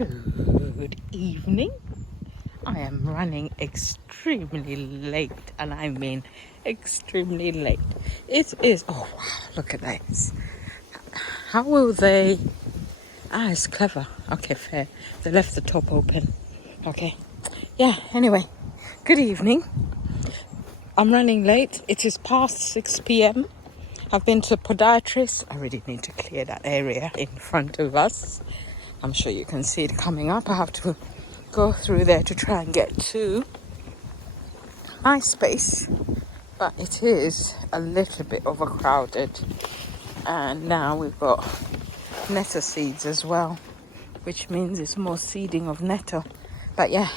Good evening. I am running extremely late, and I mean extremely late. It is, oh wow, look at this. How will they? It's clever. Okay, fair. They left the top open. Okay. Yeah, anyway, good evening. I'm running late. It is past 6 p.m. I've been to podiatrist. I really need to clear that area in front of us. I'm sure you can see it coming up. I have to go through there to try and get to my space. But it is a little bit overcrowded. And now we've got nettle seeds as well, which means it's more seeding of nettle. But yeah,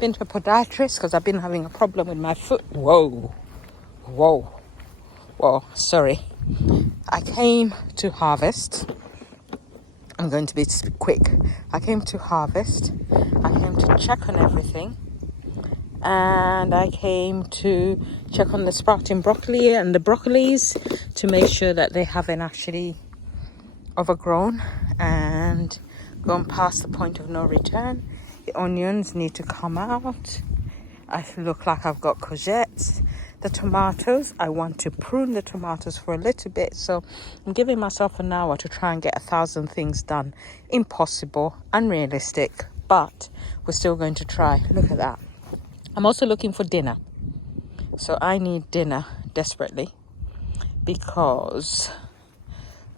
been to a podiatrist because I've been having a problem with my foot. Whoa, sorry. I came to harvest. I'm going to be quick. I came to harvest. I came to check on everything. And I came to check on the sprouting broccoli and the broccolis to make sure that they haven't actually overgrown and gone past the point of no return. The onions need to come out. I look like I've got courgettes. The tomatoes, I want to prune the tomatoes for a little bit. So I'm giving myself an hour to try and get 1,000 things done. Impossible, unrealistic, but we're still going to try. Look at that. I'm also looking for dinner. So I need dinner desperately because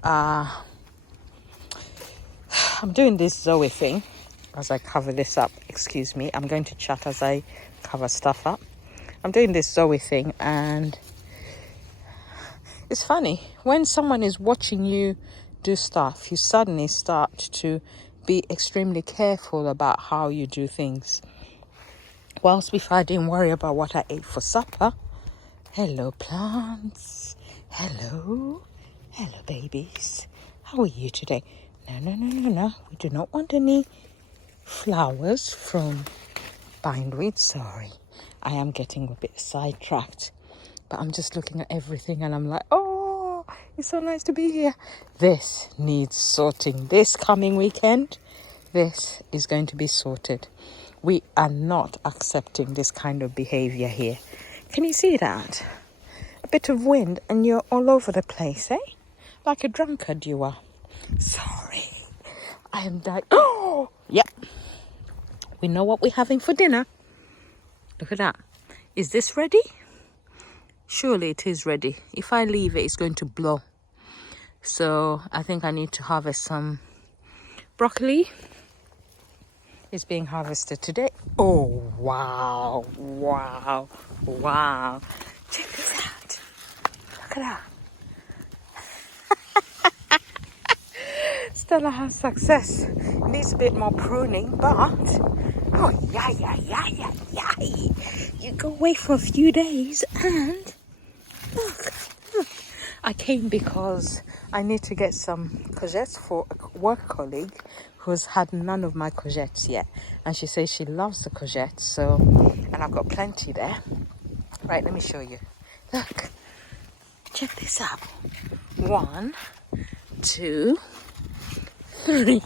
I'm doing this Zoe thing as I cover this up. Excuse me. I'm going to chat as I cover stuff up. I'm doing this Zoe thing, and it's funny. When someone is watching you do stuff, you suddenly start to be extremely careful about how you do things. Whilst before I didn't worry about what I ate for supper. Hello, plants. Hello. Hello, babies. How are you today? No. We do not want any flowers from bindweed. Sorry. I am getting a bit sidetracked. But I'm just looking at everything and I'm like, oh, it's so nice to be here. This needs sorting. This coming weekend, this is going to be sorted. We are not accepting this kind of behavior here. Can you see that? A bit of wind and you're all over the place, eh? Like a drunkard you are. Sorry. I am dying. Oh, yep. We know what we're having for dinner. Look at that. Is this ready? Surely it is ready. If I leave it, it's going to blow. So I think I need to harvest some broccoli. It's being harvested today. Oh, wow. Check this out. Look at that. Stella has success. Needs a bit more pruning, but... Oh, yeah. You go away for a few days and... Look. I came because I need to get some courgettes for a work colleague who's had none of my courgettes yet, and she says she loves the courgettes, so, and I've got plenty there. Right, let me show you. Look, check this out. 1, 2, 3.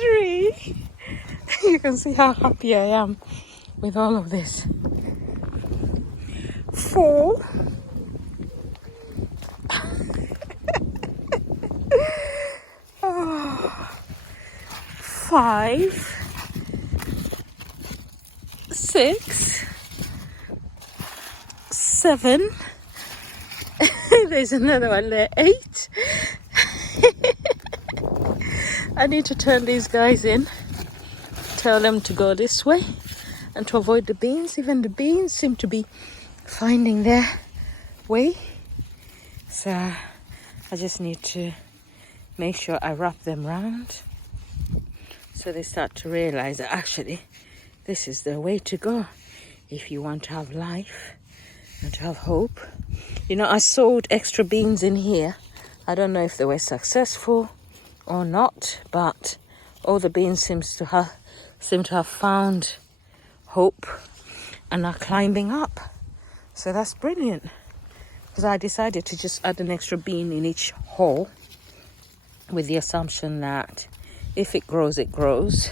3. You can see how happy I am with all of this. 4. 5, 6, 7. There's another one there. 8. I need to turn these guys in. Tell them to go this way and to avoid the beans. Even the beans seem to be finding their way. So I just need to make sure I wrap them round so they start to realize that actually this is the way to go if you want to have life and to have hope. You know, I sowed extra beans in here. I don't know if they were successful or not, but all the beans seem to have found hope and are climbing up. So that's brilliant, because I decided to just add an extra bean in each hole with the assumption that if it grows, it grows.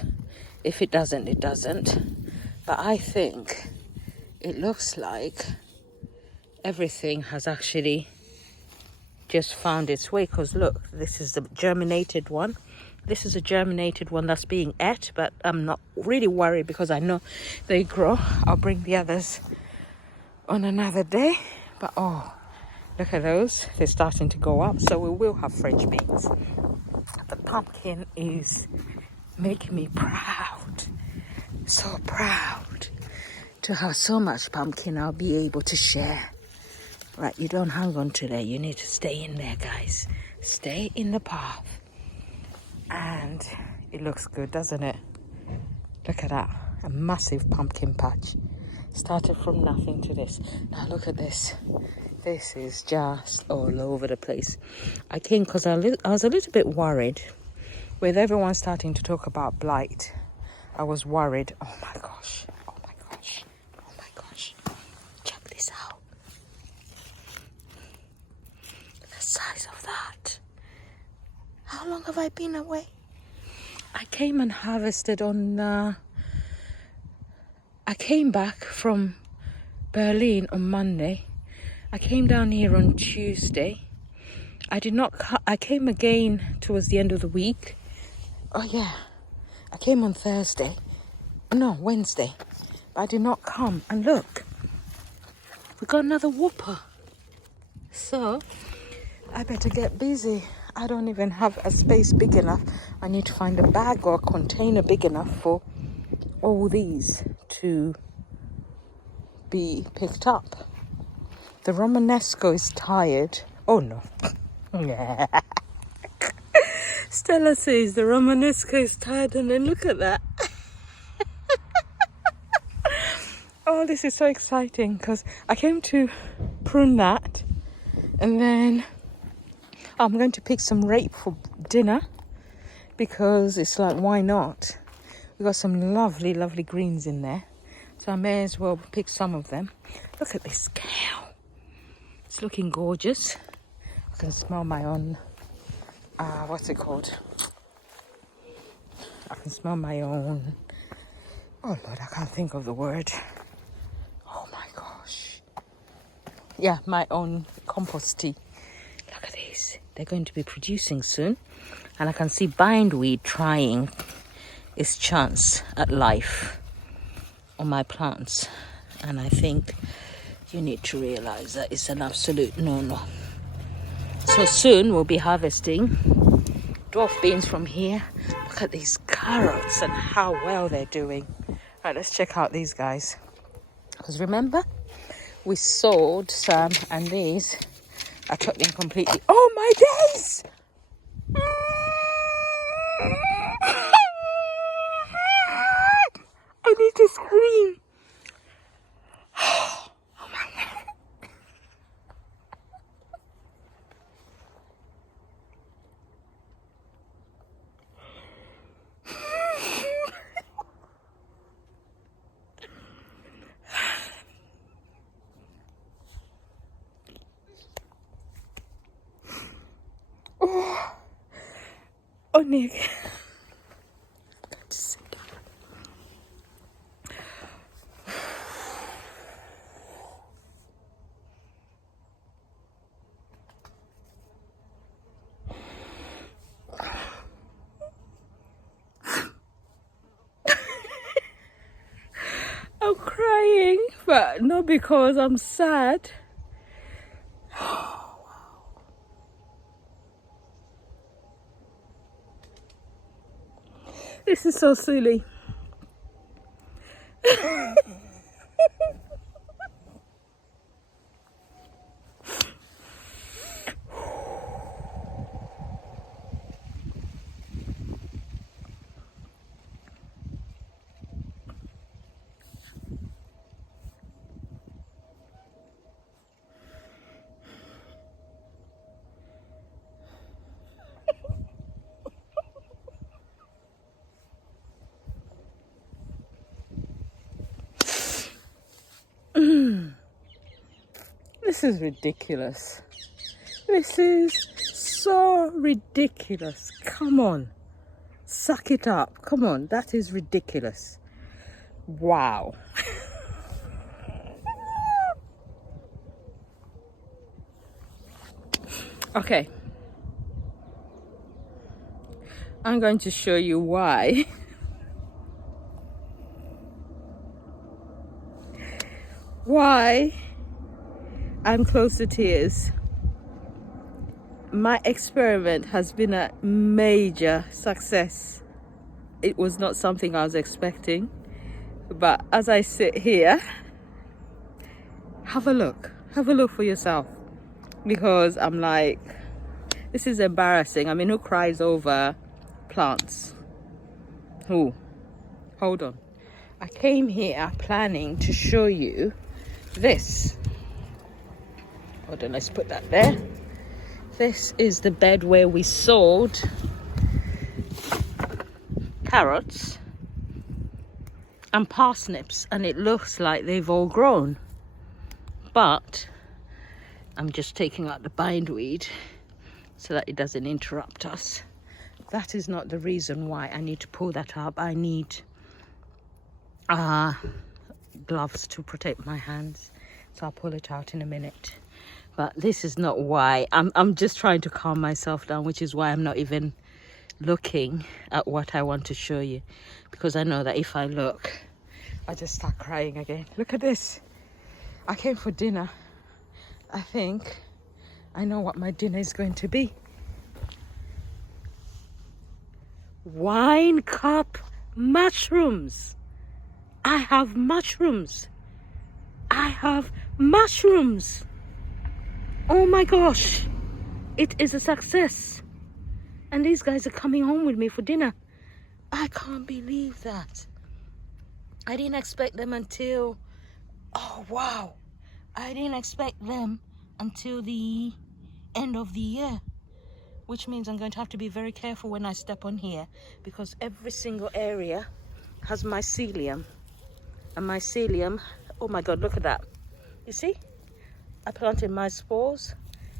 If it doesn't, it doesn't. But I think it looks like everything has actually just found its way, because look, this is the germinated one. This is a germinated one that's being ate, but I'm not really worried because I know they grow. I'll bring the others on another day. But oh, look at those. They're starting to go up, so we will have French beans. The pumpkin is making me proud. So proud to have so much pumpkin I'll be able to share. Right, you don't hang on to there. You need to stay in there, guys. Stay in the path. And it looks good, doesn't it? Look at that. A massive pumpkin patch. Started from nothing to this. Now look at this. This is just all over the place. I came because I was a little bit worried. With everyone starting to talk about blight, I was worried. Oh my gosh. Oh my gosh. Oh my gosh. Check this out. The size of that. How long have I been away? I came and harvested on... I came back from Berlin on Monday. I came down here on Tuesday. I came again towards the end of the week. Oh yeah. I came on Thursday. No, Wednesday. But I did not come. And look. We got another whooper. So, I better get busy. I don't even have a space big enough. I need to find a bag or a container big enough for all these to be picked up. The Romanesco is tired. Oh no. Stella says the Romanesco is tired, and then look at that. Oh, this is so exciting because I came to prune that, and then I'm going to pick some rape for dinner because it's like, why not? We got some lovely, lovely greens in there, so I may as well pick some of them. Look at this cow. It's looking gorgeous. I can smell my own, what's it called? I can smell my own, oh Lord, I can't think of the word. Oh my gosh. Yeah, my own compost tea. Look at these. They're going to be producing soon. And I can see bindweed trying its chance at life on my plants. And I think you need to realize that it's an absolute no-no. So soon we'll be harvesting dwarf beans from here. Look at these carrots and how well they're doing. Right, let's check out these guys. Because remember, we sowed some, and these are totally and completely... Oh my days! I need to scream. Oh my God. Oh, Nick. Just sit down. I'm crying, but not because I'm sad. This is so silly. This is ridiculous. This is so ridiculous. Come on. Suck it up. Come on. That is ridiculous. Wow. Okay. I'm going to show you why. Why I'm close to tears. My experiment has been a major success. It was not something I was expecting, but as I sit here, have a look for yourself, because I'm like, this is embarrassing. I mean, who cries over plants? Who? Hold on. I came here planning to show you this. Hold on, let's put that there. This is the bed where we sowed carrots and parsnips, and it looks like they've all grown, but I'm just taking out the bindweed so that it doesn't interrupt us. That is not the reason why I need to pull that up. I need gloves to protect my hands, so I'll pull it out in a minute. But this is not why. I'm just trying to calm myself down, which is why I'm not even looking at what I want to show you, because I know that if I look, I just start crying again. Look at this. I came for dinner. I think I know what my dinner is going to be. Wine cup mushrooms. I have mushrooms. I have mushrooms. Oh my gosh, it is a success. And these guys are coming home with me for dinner. I can't believe that. I didn't expect them until, oh wow, I didn't expect them until the end of the year, which means I'm going to have to be very careful when I step on here, because every single area has mycelium. And mycelium, oh my God, look at that. You see? I planted my spores.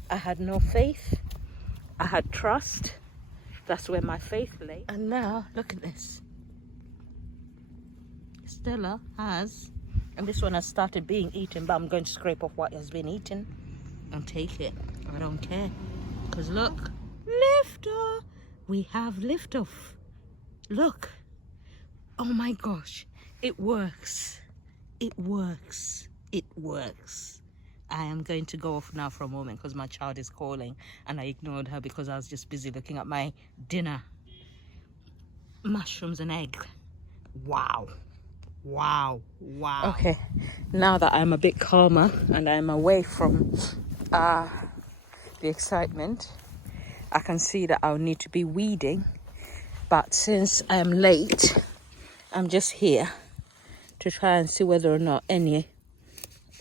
I had no faith. I had trust. That's where my faith lay. And now, look at this. Stella has, and this one has started being eaten, but I'm going to scrape off what has been eaten and take it. I don't care. Because look, liftoff. We have liftoff. Look. Oh my gosh. It works. It works. It works. I am going to go off now for a moment because my child is calling, and I ignored her because I was just busy looking at my dinner. Mushrooms and egg. Wow. Wow. Wow. Okay, now that I'm a bit calmer and I'm away from the excitement, I can see that I'll need to be weeding. But since I am late, I'm just here to try and see whether or not any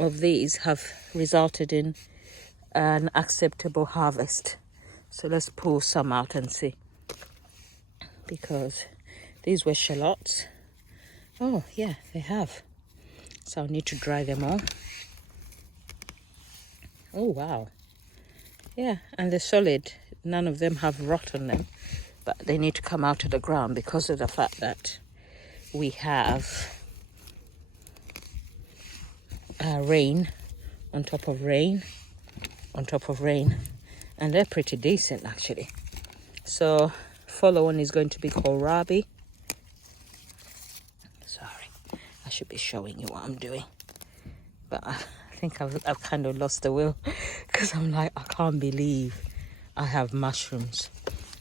of these have resulted in an acceptable harvest. So let's pull some out and see, because these were shallots. Oh yeah, they have. So I'll need to dry them all. Oh wow. Yeah, and they're solid. None of them have rot on them, but they need to come out of the ground because of the fact that we have rain on top of rain on top of rain, and they're pretty decent actually. So follow one is going to be kohlrabi. Sorry, I should be showing you what I'm doing, but I think I've kind of lost the will because I'm like, I can't believe I have mushrooms.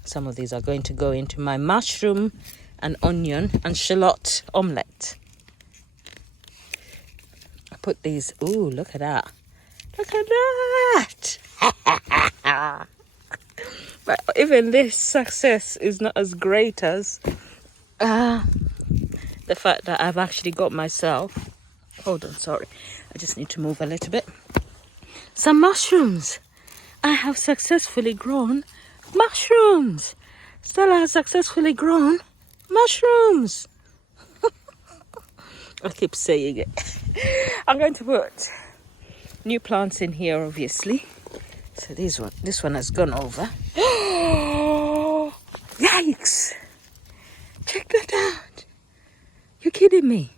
Some of these are going to go into my mushroom and onion and shallot omelette. I put these, ooh, look at that. Look at that. But even this success is not as great as the fact that I've actually got myself, hold on, sorry, I just need to move a little bit, some mushrooms. I have successfully grown mushrooms. Stella has successfully grown mushrooms. I keep saying it. I'm going to put new plants in here, obviously, So this one has gone over. Yikes! Check that out. You kidding me?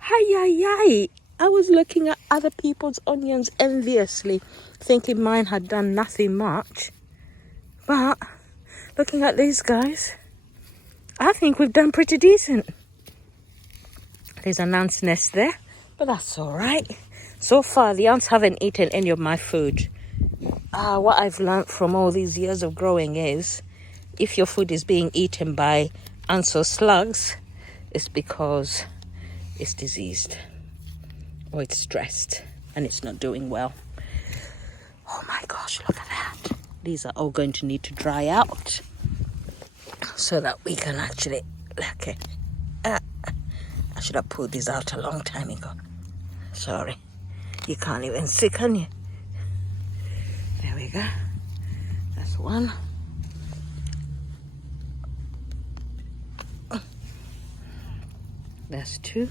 Hi. I was looking at other people's onions enviously, thinking mine had done nothing much. But looking at these guys, I think we've done pretty decent. There's an ant's nest there, but that's all right. So far, the ants haven't eaten any of my food. What I've learned from all these years of growing is, if your food is being eaten by ants or slugs, it's because it's diseased or it's stressed and it's not doing well. Oh my gosh, look at that. These are all going to need to dry out so that we can actually, okay. I should have pulled these out a long time ago. Sorry. You can't even see, can you? There we go. That's one. That's two.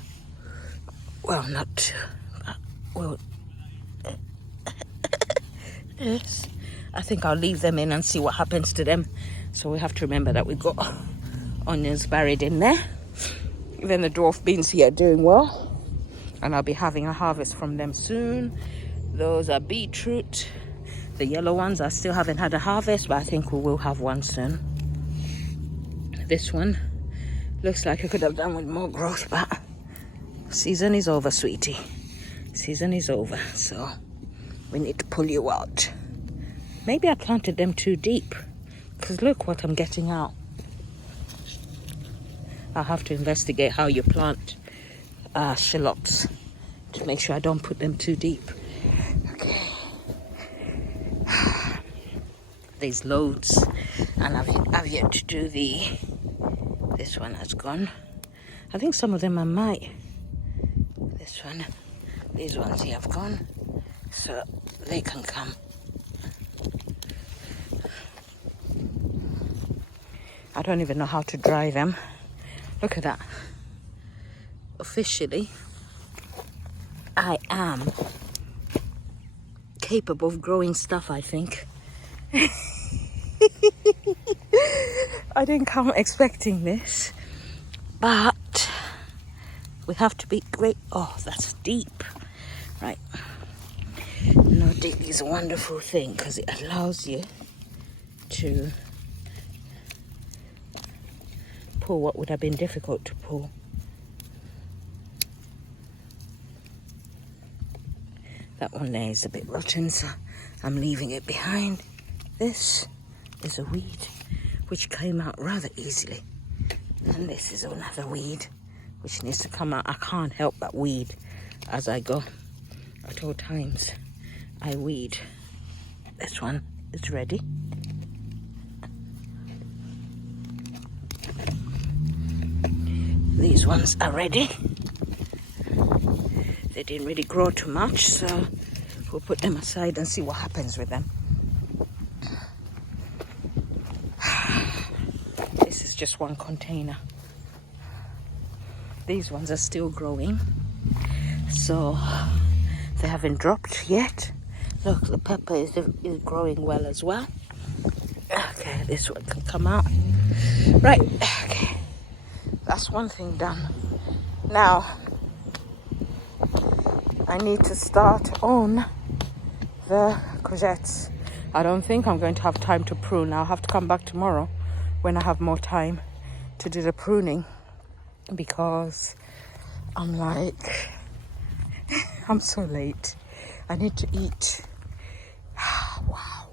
Well, not two. But well, yes. I think I'll leave them in and see what happens to them. So we have to remember that we've got onions buried in there. Even the dwarf beans here are doing well. And I'll be having a harvest from them soon. Those are beetroot. The yellow ones I still haven't had a harvest, but I think we will have one soon. This one looks like I could have done with more growth, but season is over, sweetie. Season is over, so we need to pull you out. Maybe I planted them too deep, because look what I'm getting out. I'll have to investigate how you plant shallots to make sure I don't put them too deep. Okay. There's loads, and I've yet to do this one has gone. I think some of them are mine. This one, these ones here have gone, so they can come. I don't even know how to dry them. Look at that. Officially, I am capable of growing stuff, I think. I didn't come expecting this, but we have to be great. Oh, that's deep. Right. No, deep is a wonderful thing because it allows you to pull what would have been difficult to pull. That one there is a bit rotten, so I'm leaving it behind. This is a weed which came out rather easily, and this is another weed which needs to come out. I can't help but weed as I go. At all times I weed. This one is ready. These ones are ready. They didn't really grow too much, so we'll put them aside and see what happens with them. This is just one container. These ones are still growing, so they haven't dropped yet. Look, the pepper is growing well as well. Okay, this one can come out. Right, okay. That's one thing done. Now, I need to start on the courgettes. I don't think I'm going to have time to prune. I'll have to come back tomorrow when I have more time to do the pruning, because I'm like, I'm so late. I need to eat. Wow,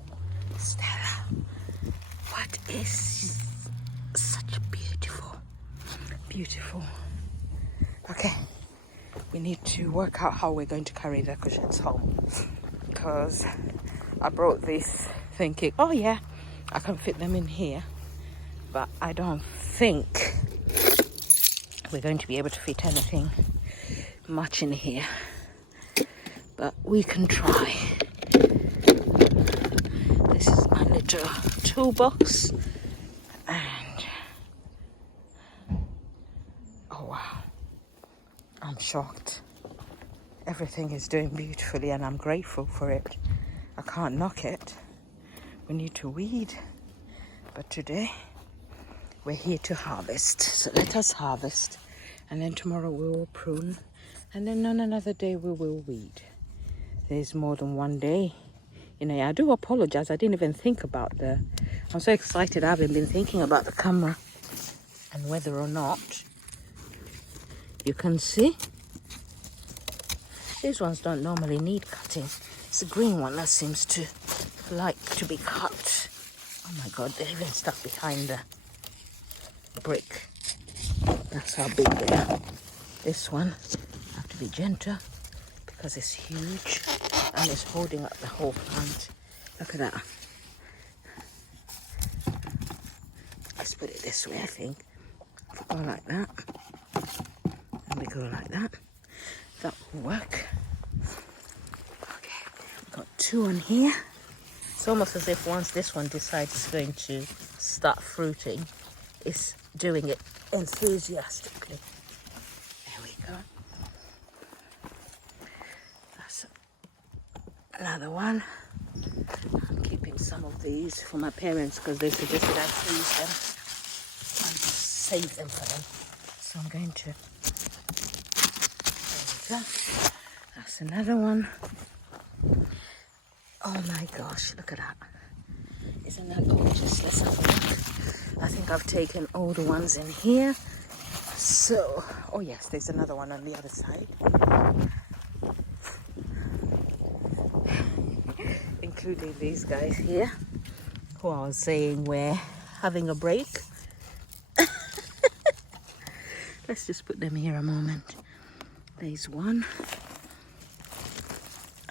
Stella, what is such a beautiful. Okay, we need to work out how we're going to carry the courgettes home, because I brought this thinking, oh yeah, I can fit them in here, but I don't think we're going to be able to fit anything much in here, but we can try. This is my little toolbox, and oh wow, I'm shocked. Everything is doing beautifully and I'm grateful for it. I can't knock it. We need to weed. But today, we're here to harvest. So let us harvest. And then tomorrow we will prune. And then on another day we will weed. There's more than one day. You know, I do apologize. I didn't even think about I'm so excited. I haven't been thinking about the camera. And whether or not you can see. These ones don't normally need cutting. It's a green one that seems to like to be cut. Oh my God, they're even stuck behind the brick. That's how big they are. This one, I have to be gentle because it's huge and it's holding up the whole plant. Look at that. Let's put it this way, I think. If we go like that, and we go like that, that will work. Okay, we've got 2 on here. It's almost as if once this one decides it's going to start fruiting, it's doing it enthusiastically. There we go. That's another one. I'm keeping some of these for my parents because they suggested I freeze them and save them for them. So I'm going to. There we go. That's another one. Oh my gosh, look at that. Isn't that gorgeous? Let's have a look. I think I've taken all the ones in here. So, oh yes, there's another one on the other side. Including these guys here, who I was saying we're having a break. Let's just put them here a moment. There's one.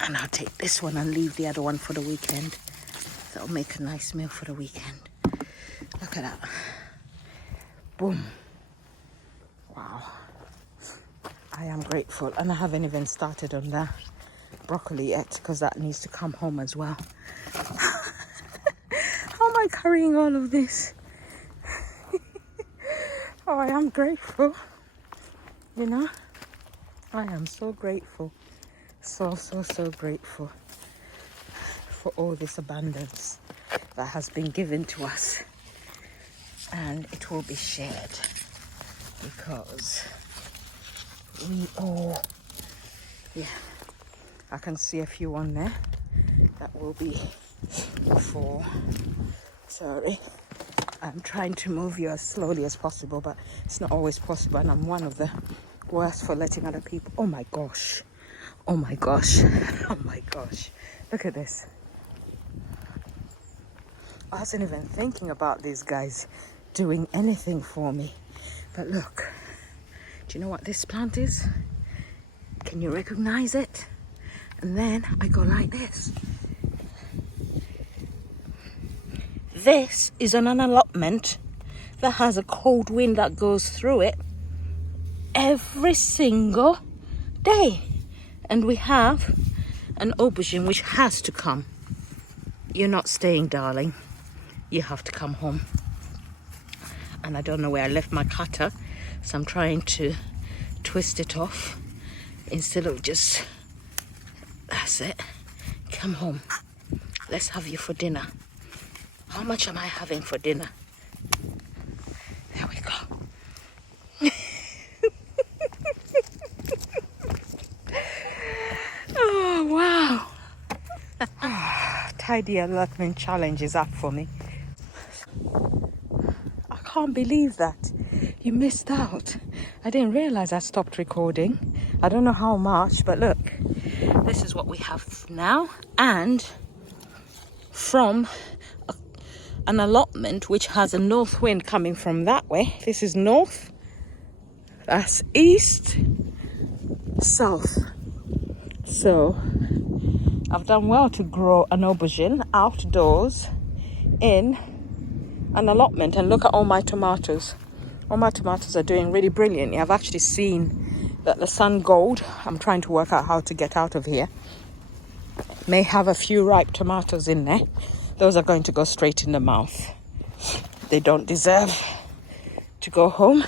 And I'll take this one and leave the other one for the weekend. That'll make a nice meal for the weekend. Look at that. Boom. Wow. I am grateful. And I haven't even started on that broccoli yet because that needs to come home as well. How am I carrying all of this? Oh, I am grateful. You know? I am so grateful. So grateful for all this abundance that has been given to us, and it will be shared because we all, yeah, I can see a few on there that will be for, sorry, I'm trying to move you as slowly as possible, but it's not always possible, and I'm one of the worst for letting other people. Oh my gosh. Oh my gosh. Oh my gosh. Look at this. I wasn't even thinking about these guys doing anything for me. But look, do you know what this plant is? Can you recognize it? And then I go like this. This is an allotment that has a cold wind that goes through it every single day. And we have an aubergine which has to come. You're not staying, darling. You have to come home. And I don't know where I left my cutter, so I'm trying to twist it off instead of just, that's it. Come home. Let's have you for dinner. How much am I having for dinner? There we go. Oh, wow. Tidy allotment challenge is up for me. I can't believe that. You missed out. I didn't realize I stopped recording. I don't know how much, but look. This is what we have now. And from an allotment which has a north wind coming from that way. This is north. That's east. South. So I've done well to grow an aubergine outdoors in an allotment, and look at all my tomatoes. All my tomatoes are doing really brilliantly. I've actually seen that the sun gold, I'm trying to work out how to get out of here, may have a few ripe tomatoes in there. Those are going to go straight in the mouth. They don't deserve to go home.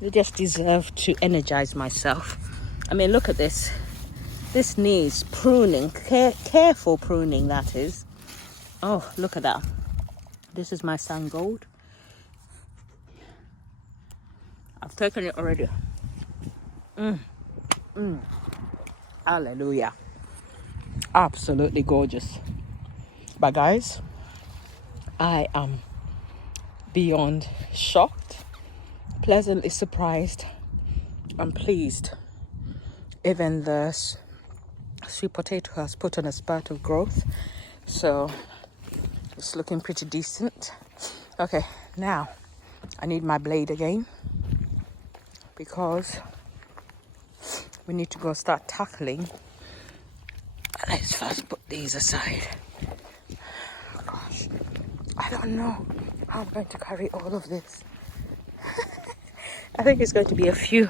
They just deserve to energize myself. I mean, look at this. This needs pruning, careful pruning, that is. Oh, look at that. This is my sand gold. I've taken it already. Hallelujah. Absolutely gorgeous. But guys, I am beyond shocked, pleasantly surprised, and pleased. Even the sweet potato has put on a spurt of growth, so it's looking pretty decent. Okay, now I need my blade again because we need to go start tackling. Let's first put these aside. Gosh, I don't know how I'm going to carry all of this. I think it's going to be a few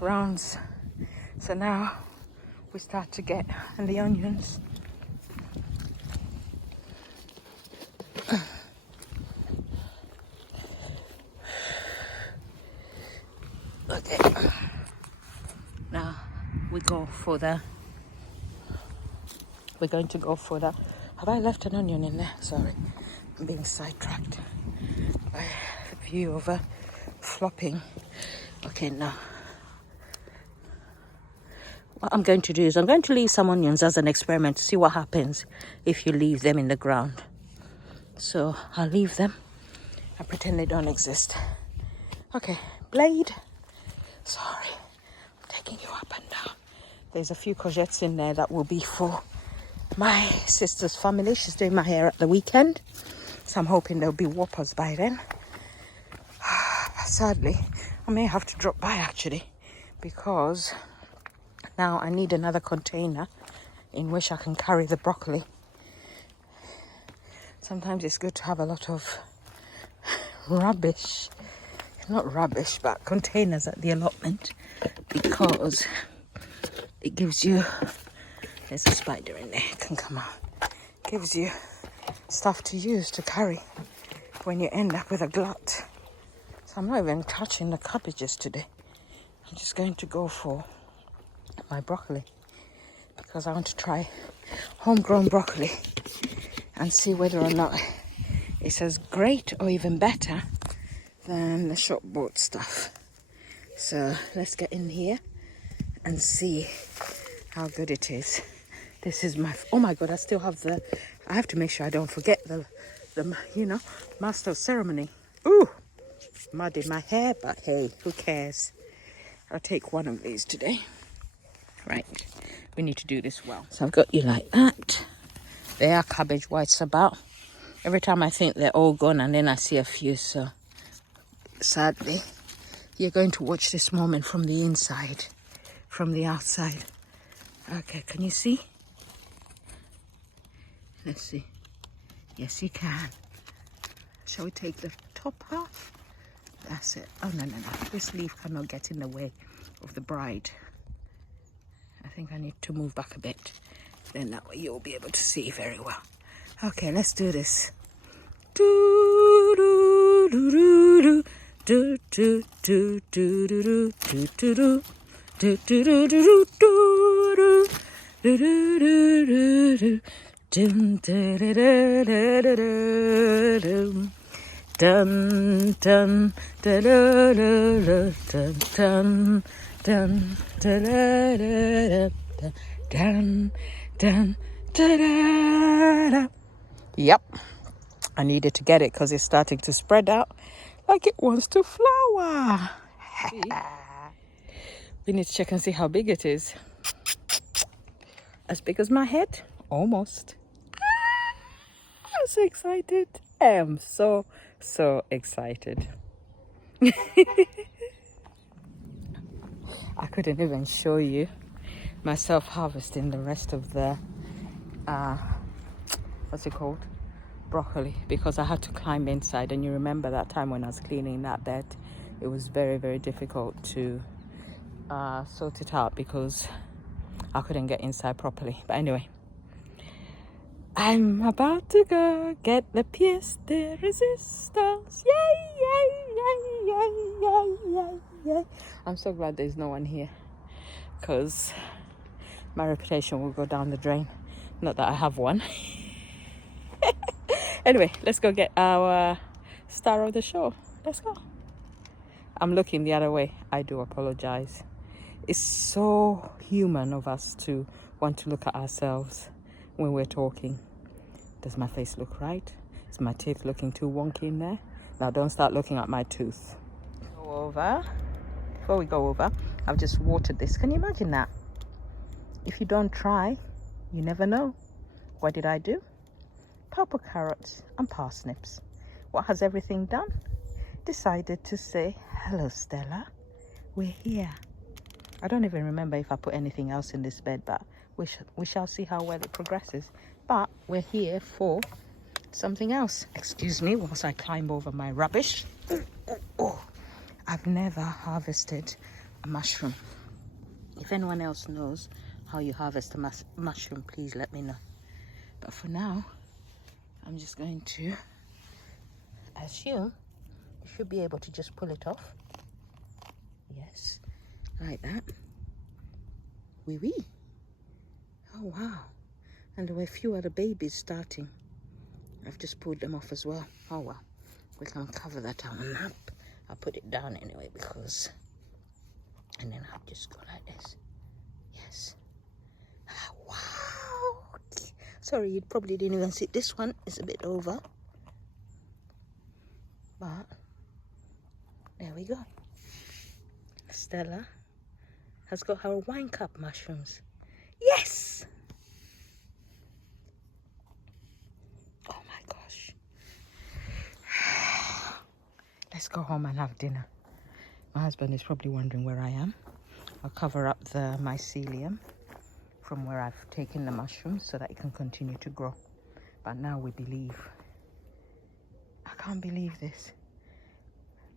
rounds. So now we start to get in the onions. Okay. Now we're going to go for the, have I left an onion in there? Sorry, I'm being sidetracked by the view of a flopping. Okay, now what I'm going to do is I'm going to leave some onions as an experiment to see what happens if you leave them in the ground. So I'll leave them and pretend they don't exist. Okay, blade. Sorry, I'm taking you up and down. There's a few courgettes in there that will be for my sister's family. She's doing my hair at the weekend, so I'm hoping there'll be whoppers by then. Sadly, I may have to drop by actually, because now I need another container in which I can carry the broccoli. Sometimes it's good to have a lot of rubbish, not rubbish, but containers at the allotment, because it gives you, there's a spider in there, it can come out, gives you stuff to use to carry when you end up with a glut. So I'm not even touching the cabbages today. I'm just going to go for my broccoli because I want to try homegrown broccoli and see whether or not it's as great or even better than the shop bought stuff. So let's get in here and see how good it is. This is my, oh my God, I still have the, I have to make sure I don't forget the master of ceremony. Ooh, muddy my hair, but hey, who cares? I'll take one of these today. Right, we need to do this well. So I've got you like that. There are cabbage whites about. Every time I think they're all gone and then I see a few, so sadly, you're going to watch this moment from the inside, from the outside. Okay, can you see? Let's see. Yes, you can. Shall we take the top half? That's it. Oh, no. This leaf cannot get in the way of the bride. I think I need to move back a bit. Then that way you'll be able to see very well. Okay, let's do this. Do do do do do do do do do do do do do do do do do do do do. Dun dun dun dun dun dun dun dun. Yep, I needed to get it because it's starting to spread out like it wants to flower. We need to check and see how big it is. As big as my head? Almost. I'm so excited. I am so excited. I couldn't even show you myself harvesting the rest of the what's it called, broccoli, because I had to climb inside. And you remember that time when I was cleaning that bed, it was very difficult to sort it out because I couldn't get inside properly. But anyway, I'm about to go get the pièce de resistance. Yay. I'm so glad there's no one here, because my reputation will go down the drain. Not that I have one. Anyway, let's go get our star of the show. Let's go. I'm looking the other way. I do apologize. It's so human of us to want to look at ourselves when we're talking. Does my face look right? Is my teeth looking too wonky in there? Now don't start looking at my tooth. Before we go over, I've just watered this. Can you imagine that? If you don't try, you never know. What did I do? Purple carrots and parsnips. What has everything done? Decided to say, hello Stella, we're here. I don't even remember if I put anything else in this bed, but we shall see how well it progresses. But we're here for something else. Excuse me whilst I climb over my rubbish. Oh, I've never harvested a mushroom. If anyone else knows how you harvest a mushroom, please let me know. But for now, I'm just going to assume you should be able to just pull it off. Yes, like that. Wee wee. Oh wow. And there were a few other babies starting. I've just pulled them off as well. Oh well. We can cover that up. I'll put it down anyway because... And then I'll just go like this. Yes. Ah, wow. Sorry, you probably didn't even see. This one is a bit over. But there we go. Stella has got her wine cup mushrooms. Yes! Oh my gosh. Let's go home and have dinner. My husband is probably wondering where I am. I'll cover up the mycelium from where I've taken the mushrooms so that it can continue to grow. But now we believe. I can't believe this.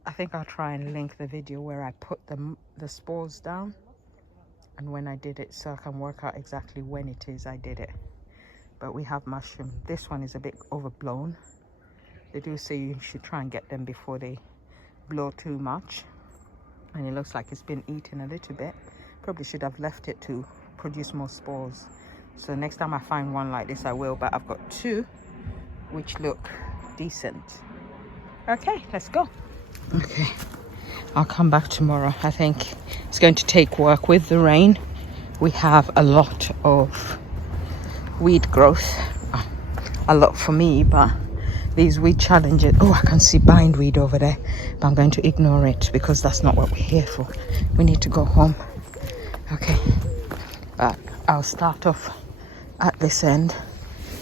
I think I'll try and link the video where I put the spores down and when I did it, so I can work out exactly when it is I did it. But we have mushroom. This one is a bit overblown. They do say you should try and get them before they blow too much. And it looks like it's been eaten a little bit. Probably should have left it to produce more spores. So next time I find one like this I will, but I've got two which look decent. Okay, let's go. Okay, I'll come back tomorrow. I think it's going to take work with the rain. We have a lot of weed growth. A lot for me, but these weed challenges. Oh, I can see bindweed over there, but I'm going to ignore it because that's not what we're here for. We need to go home. Okay, but I'll start off at this end,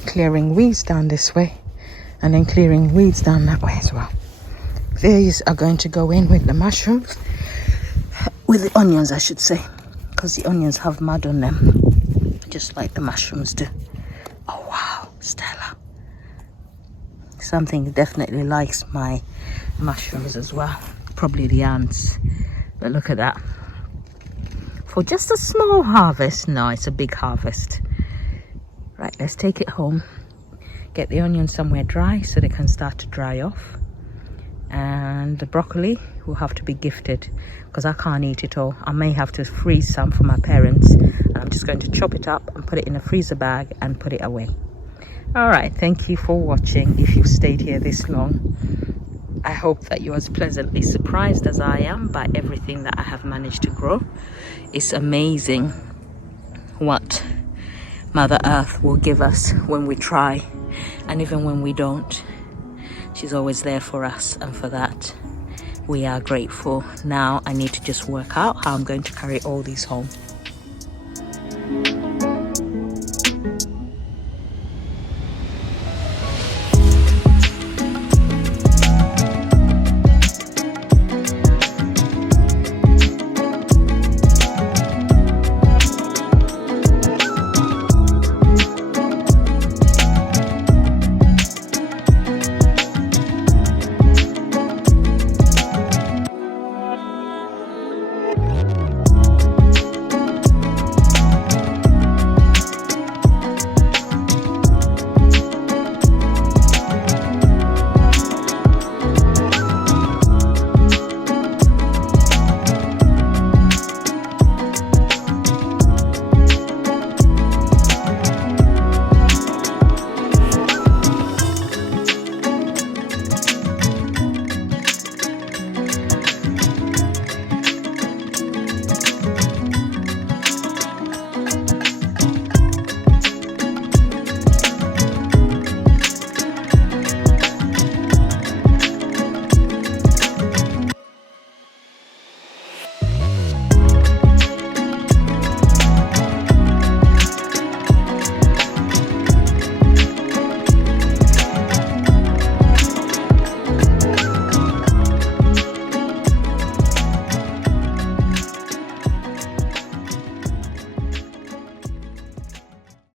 clearing weeds down this way, and then clearing weeds down that way as well. These are going to go in with the mushrooms, with the onions I should say, because the onions have mud on them, just like the mushrooms do. Oh wow, Stella. Something definitely likes my mushrooms as well. Probably the ants. But look at that. For just a small harvest. No, it's a big harvest. Right, let's take it home. Get the onions somewhere dry so they can start to dry off. And the broccoli will have to be gifted because I can't eat it all. I may have to freeze some for my parents. And I'm just going to chop it up and put it in a freezer bag and put it away. All right, thank you for watching. If you've stayed here this long, I hope that you're as pleasantly surprised as I am by everything that I have managed to grow. It's amazing what Mother Earth will give us when we try, and even when we don't. She's always there for us, and for that we are grateful. Now I need to just work out how I'm going to carry all these home.